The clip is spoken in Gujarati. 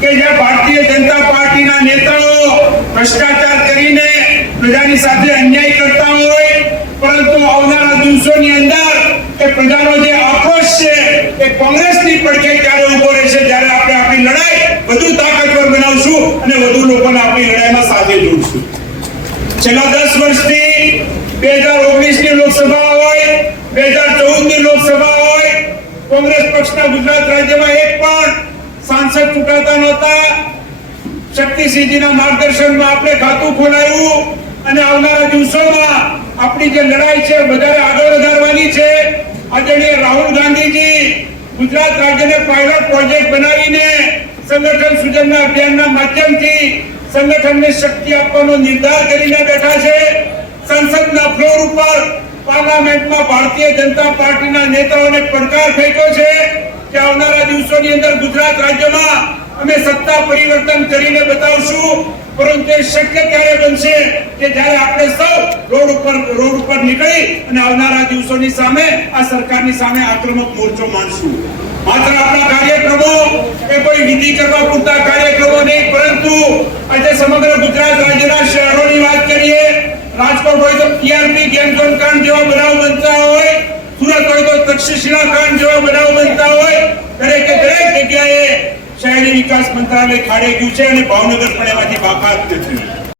કે જે ભારતીય જનતા પાર્ટીના નેતાઓ ભ્રષ્ટાચાર કરીને પ્રજાની સાથે અન્યાય કરતા હોય, પરંતુ આવનારા દિવસોની અંદર એ પ્રજાનો જે આક્રોશ છે એ કોંગ્રેસની પડખે ક્યારે ઊભો રહેશે, જ્યારે આપણે આપણી લડાઈ વધુ તાકાતવર બનાવશું અને વધુ લોકોને આપણી લડાઈમાં સાથે જોડશું. છેલ્લા દસ વર્ષથી બે હજાર ઓગણીસની લોકસભા હોય, બે હજાર ચૌદની લોકસભા હોય, કોંગ્રેસ પક્ષના ગુજરાત રાજ્યમાં એક પણ સાંસદ ચૂંટાતા નહોતા. શક્તિસિંહજીના માર્ગદર્શનમાં આપણે ખાતું ખોલાયું અને આવનારા દિવસોમાં આપણી જે લડાઈ છે, વધારે આગળ વધારવાની છે, આદરણીય રાહુલ ગાંધીજી ગુજરાત રાજ્યને પાયલોટ પ્રોજેક્ટ બનાવીને સંગઠન સુજનના અભિયાનના માધ્યમથી સંગઠનને શક્તિ આપવાનો નિર્ધાર કરીને બેઠા છે. સંસદના ફ્લોર ઉપર પાર્લામેન્ટમાં ભારતીય જનતા પાર્ટીના નેતાઓને પડકાર ફેંક્યો છે. કે આવનારા દિવસોની અંદર ગુજરાત રાજ્યમાં અમે સત્તા પરિવર્તન કરીને બતાવશું. પરંતુ શક્ય ત્યારે બનશે કે જ્યારે આપણે સૌ રોડ ઉપર રોડ ઉપર નીકળી અને આવનારા દિવસોની સામે આ સરકારની સામે આક્રમક મોરચો માંડશું માત્ર આપણા કાર્યક્રમો એ કોઈ વિધિ કરવા પૂરતા કાર્યક્રમો નહીં, પરંતુ આજે સમગ્ર ગુજરાત રાજ્યના શહેરોની વાત કરીએ, રાજકોટ હોય તો ટીઆરપી ગેમ ઝોન કાંડ જેવા બનાવ બનતા હોય સુરત તક્ષશિલા કાંડ જેવા બનાવ બનતા હોય, દરેક દરેક જગ્યાએ શહેરી વિકાસ મંત્રાલય ખાડે ગયું છે અને ભાવનગર પણ એમાંથી બાકાત નથી.